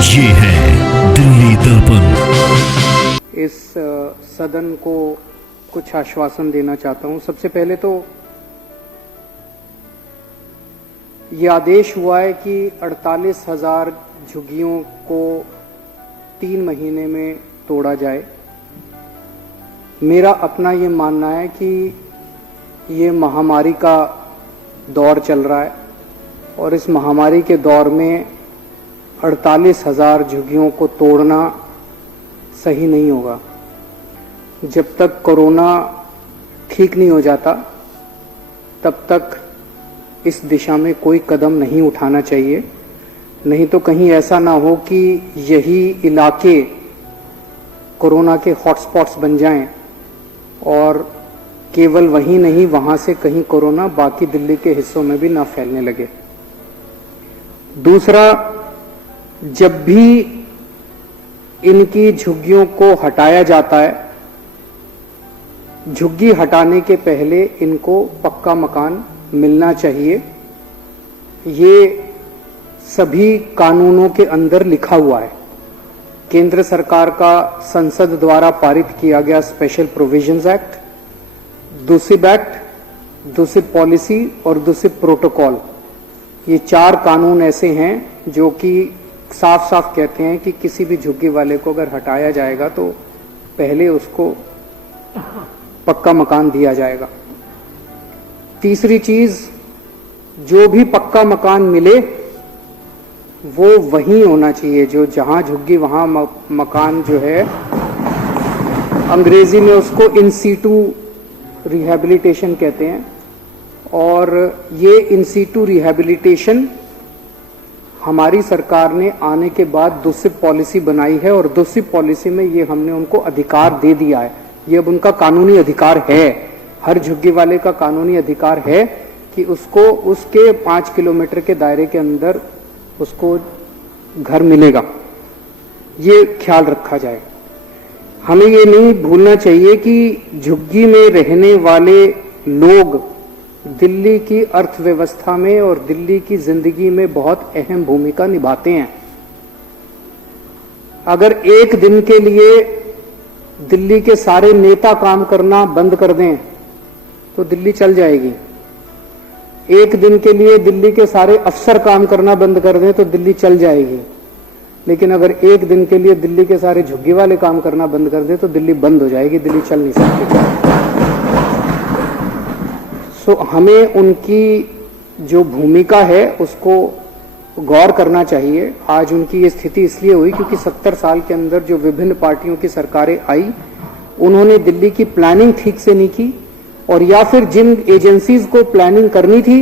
ये है दिल्ली दर्पण। इस सदन को कुछ आश्वासन देना चाहता हूं। सबसे पहले तो ये आदेश हुआ है कि 48,000 झुग्गियों को 3 महीने में तोड़ा जाए। मेरा अपना ये मानना है कि ये महामारी का दौर चल रहा है और इस महामारी के दौर में 48,000 झुग्गियों को तोड़ना सही नहीं होगा। जब तक कोरोना ठीक नहीं हो जाता तब तक इस दिशा में कोई कदम नहीं उठाना चाहिए, नहीं तो कहीं ऐसा ना हो कि यही इलाके कोरोना के हॉटस्पॉट्स बन जाएं और केवल वहीं नहीं वहां से कहीं कोरोना बाकी दिल्ली के हिस्सों में भी ना फैलने लगे। दूसरा, जब भी इनकी झुग्गियों को हटाया जाता है, झुग्गी हटाने के पहले इनको पक्का मकान मिलना चाहिए। ये सभी कानूनों के अंदर लिखा हुआ है। केंद्र सरकार का संसद द्वारा पारित किया गया special provisions act, DUSIB act, DUSIB policy और दूसिब प्रोटोकॉल, ये 4 कानून ऐसे हैं जो कि साफ साफ कहते हैं कि किसी भी झुग्गी वाले को अगर हटाया जाएगा तो पहले उसको पक्का मकान दिया जाएगा। तीसरी चीज, जो भी पक्का मकान मिले वो वहीं होना चाहिए, जो जहां झुग्गी वहां मकान जो है, अंग्रेजी में उसको इन सीटू रिहैबिलिटेशन कहते हैं। और ये इन सीटू रिहैबिलिटेशन हमारी सरकार ने आने के बाद दूसिब पॉलिसी बनाई है और दूसिब पॉलिसी में ये हमने उनको अधिकार दे दिया है। ये अब उनका कानूनी अधिकार है, हर झुग्गी वाले का कानूनी अधिकार है कि उसको उसके 5 किलोमीटर के दायरे के अंदर उसको घर मिलेगा। ये ख्याल रखा जाए। हमें ये नहीं भूलना चाहिए कि झुग्गी में रहने वाले लोग दिल्ली की अर्थव्यवस्था में और दिल्ली की जिंदगी में बहुत अहम भूमिका निभाते हैं। अगर एक दिन के लिए दिल्ली के सारे नेता काम करना बंद कर दें तो दिल्ली चल जाएगी। एक दिन के लिए दिल्ली के सारे अफसर काम करना बंद कर दें तो दिल्ली चल जाएगी। लेकिन अगर एक दिन के लिए दिल्ली के सारे झुग्गी वाले काम करना बंद कर दें तो दिल्ली बंद हो जाएगी, दिल्ली चल नहीं सकती। सो हमें उनकी जो भूमिका है उसको गौर करना चाहिए। आज उनकी ये स्थिति इसलिए हुई क्योंकि 70 साल के अंदर जो विभिन्न पार्टियों की सरकारें आई, उन्होंने दिल्ली की प्लानिंग ठीक से नहीं की, और या फिर जिन एजेंसीज को प्लानिंग करनी थी,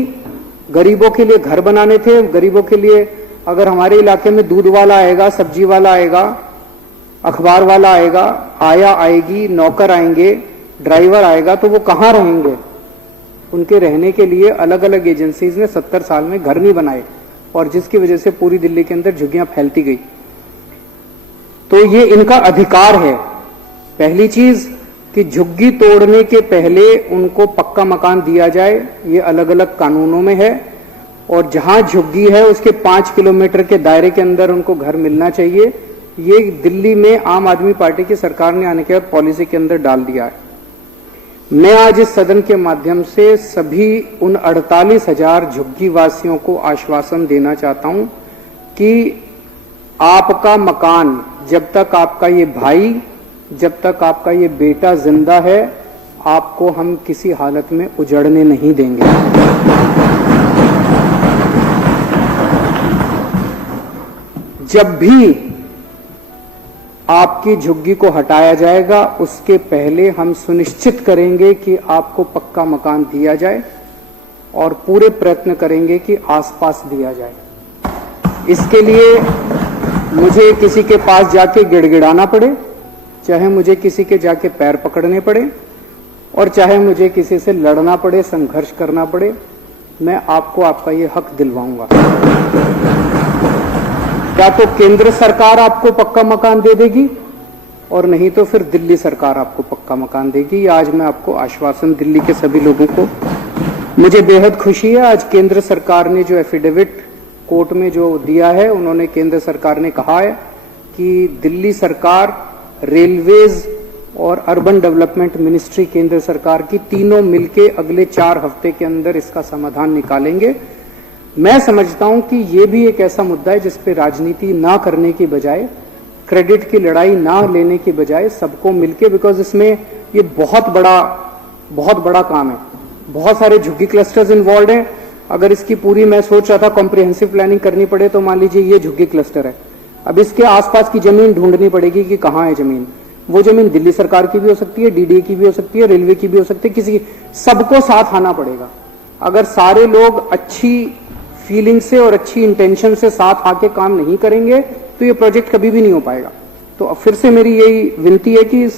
गरीबों के लिए घर बनाने थे, गरीबों के लिए अगर हमारे इलाके में दूध वाला आएगा, सब्जी वाला आएगा, अखबार वाला आएगा, आया आएगी, नौकर आएंगे, ड्राइवर आएगा, तो वो कहाँ रहेंगे? उनके रहने के लिए अलग अलग एजेंसीज ने 70 साल में घर नहीं बनाए और जिसकी वजह से पूरी दिल्ली के अंदर झुग्गियां फैलती गई। तो ये इनका अधिकार है। पहली चीज कि झुग्गी तोड़ने के पहले उनको पक्का मकान दिया जाए, ये अलग अलग कानूनों में है, और जहां झुग्गी है उसके 5 किलोमीटर के दायरे के अंदर उनको घर मिलना चाहिए। ये दिल्ली में आम आदमी पार्टी की सरकार ने आने के बाद पॉलिसी के अंदर डाल दिया है। मैं आज इस सदन के माध्यम से सभी उन 48,000 झुग्गी वासियों को आश्वासन देना चाहता हूं कि आपका मकान, जब तक आपका ये भाई, जब तक आपका ये बेटा जिंदा है, आपको हम किसी हालत में उजड़ने नहीं देंगे। जब भी आपकी झुग्गी को हटाया जाएगा उसके पहले हम सुनिश्चित करेंगे कि आपको पक्का मकान दिया जाए और पूरे प्रयत्न करेंगे कि आसपास दिया जाए। इसके लिए मुझे किसी के पास जाके गिड़गिड़ाना पड़े, चाहे मुझे किसी के जाके पैर पकड़ने पड़े, और चाहे मुझे किसी से लड़ना पड़े, संघर्ष करना पड़े, मैं आपको आपका ये हक दिलवाऊंगा। या तो केंद्र सरकार आपको पक्का मकान दे देगी और नहीं तो फिर दिल्ली सरकार आपको पक्का मकान देगी। आज मैं आपको आश्वासन दिल्ली के सभी लोगों को, मुझे बेहद खुशी है आज केंद्र सरकार ने जो एफिडेविट कोर्ट में जो दिया है, उन्होंने केंद्र सरकार ने कहा है कि दिल्ली सरकार, रेलवेज और अर्बन डेवलपमेंट मिनिस्ट्री केंद्र सरकार की तीनों मिलके अगले 4 हफ्ते के अंदर इसका समाधान निकालेंगे। मैं समझता हूं कि ये भी एक ऐसा मुद्दा है जिस पे राजनीति ना करने की बजाय, क्रेडिट की लड़ाई ना लेने की बजाय सबको मिलके, बिकॉज इसमें ये बहुत बड़ा काम है, बहुत सारे झुग्गी क्लस्टर्स इन्वॉल्व हैं। अगर इसकी पूरी, मैं सोच रहा था कॉम्प्रिहेंसिव प्लानिंग करनी पड़े तो मान लीजिए ये झुग्गी क्लस्टर है, अब इसके आसपास की जमीन ढूंढनी पड़ेगी कि कहाँ है जमीन। वो जमीन दिल्ली सरकार की भी हो सकती है, डीडीए की भी हो सकती है, रेलवे की भी हो सकती है, किसी, सबको साथ आना पड़ेगा। अगर सारे लोग अच्छी फीलिंग से और अच्छी इंटेंशन से साथ आके काम नहीं करेंगे तो ये प्रोजेक्ट कभी भी नहीं हो पाएगा। तो फिर से मेरी यही विनती है कि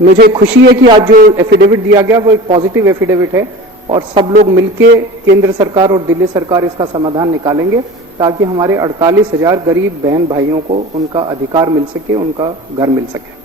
मुझे खुशी है कि आज जो एफिडेविट दिया गया वो एक पॉजिटिव एफिडेविट है और सब लोग मिलके, केंद्र सरकार और दिल्ली सरकार, इसका समाधान निकालेंगे ताकि हमारे 48,000 गरीब बहन भाइयों को उनका अधिकार मिल सके, उनका घर मिल सके।